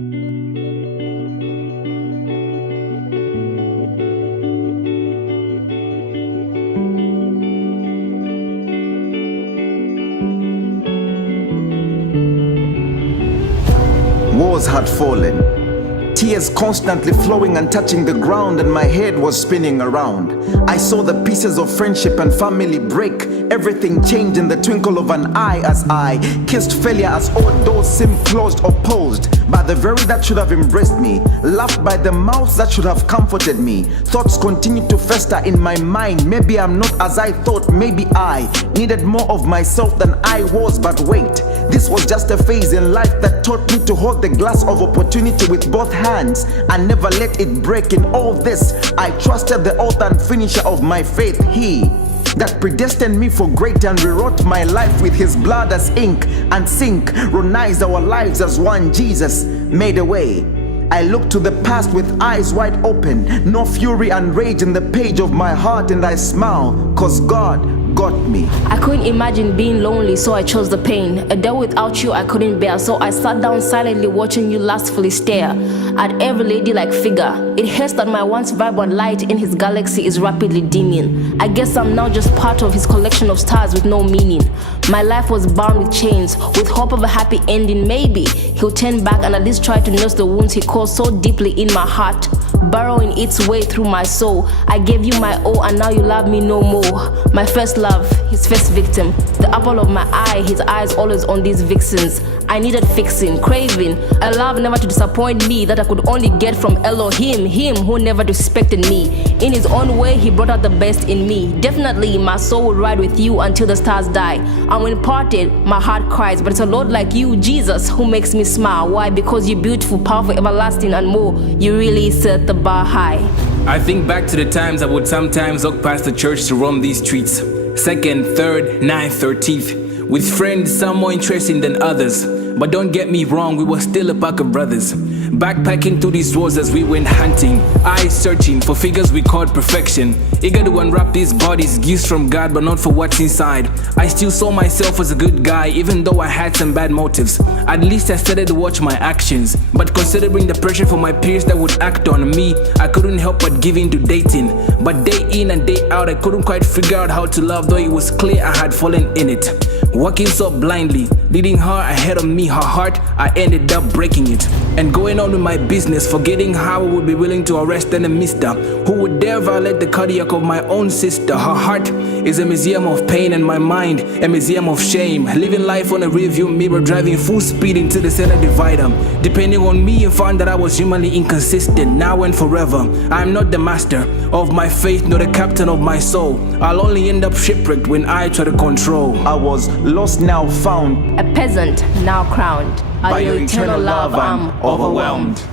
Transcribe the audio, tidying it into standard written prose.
Walls had fallen, tears constantly flowing and touching the ground, and my head was spinning around. I saw the pieces of friendship and family break. Everything changed in the twinkle of an eye as I kissed failure as all doors seemed closed or posed by the very that should have embraced me, laughed by the mouths that should have comforted me. Thoughts continued to fester in my mind. Maybe I'm not as I thought, maybe I needed more of myself than I was. But wait, this was just a phase in life that taught me to hold the glass of opportunity with both hands and never let it break. In all this, I trusted the author and finisher of my faith, He that predestined me for great and rewrote my life with His blood as ink and synchronized our lives as one. Jesus made a way. I look to the past with eyes wide open, no fury and rage in the page of my heart, and I smile, cause God got me. I couldn't imagine being lonely, so I chose the pain. A day without you I couldn't bear, so I sat down silently watching you lustfully stare at every ladylike figure. It hurts that my once vibrant light in His galaxy is rapidly dimming. I guess I'm now just part of His collection of stars with no meaning. My life was bound with chains, with hope of a happy ending. Maybe He'll turn back and at least try to nurse the wounds He caused so deeply in my heart, burrowing its way through my soul. I gave you my all and now you love me no more. My first love, His first victim, the apple of my eye, His eyes always on these vixens. I needed fixing, craving a love never to disappoint me, that I could only get from Elohim, Him who never disrespected me. In His own way He brought out the best in me. Definitely my soul will ride with you until the stars die. And when parted, my heart cries, but it's a Lord like you, Jesus, who makes me smile. Why? Because you're beautiful, powerful, everlasting, and more. You really set the bar high. I think back to the times I would sometimes walk past the church to roam these streets, 2nd, 3rd, 9th, 13th, with friends some more interesting than others. But don't get me wrong, we were still a pack of brothers, backpacking through these woods as we went hunting, eyes searching for figures we called perfection, eager to unwrap these bodies, gifts from God but not for what's inside. I still saw myself as a good guy even though I had some bad motives. At least I started to watch my actions, but considering the pressure from my peers that would act on me, I couldn't help but give in to dating. But day in and day out I couldn't quite figure out how to love, though it was clear I had fallen in it. Walking so blindly, leading her ahead of me, her heart, I ended up breaking it. And going on with my business, forgetting how I would be willing to arrest an mister who would dare violate the cardiac of my own sister. Her heart is a museum of pain and my mind a museum of shame. Living life on a rearview mirror, driving full speed into the center divider. Depending on me, I found that I was humanly inconsistent now and forever. I am not the master of my faith, nor the captain of my soul. I'll only end up shipwrecked when I try to control. I was lost, now found, a peasant, now crowned. by your eternal love I'm overwhelmed.